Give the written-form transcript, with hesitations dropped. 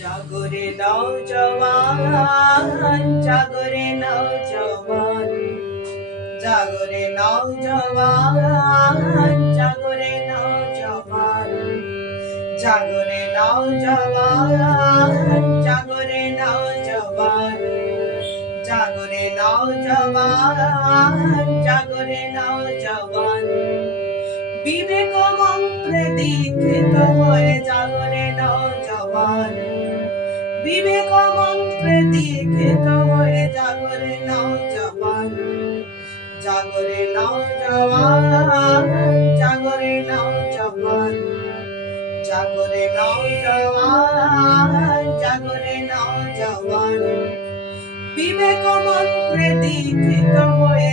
জাগরে নওজওয়ান, জাগরে নওজওয়ান, জাগরে নওজওয়ান, জাগরে নওজওয়ান, জাগরে নওজওয়ান, জাগরে নওজওয়ান, জাগরে নওজওয়ান, জাগরে নওজওয়ান। বিবেক মন্ত্রে দীক্ষিত হয়ে জাগরে নওজওয়ান, বিবেক মন্ত্রে দীক্ষিত হয়ে জাগরে নওজওয়ান, জাগরে নওজওয়ান, জাগরে নওজওয়ান, জাগরে নওজওয়ান, জাগরে নওজওয়ান। বিবেক মন্ত্রে দীক্ষিত হয়ে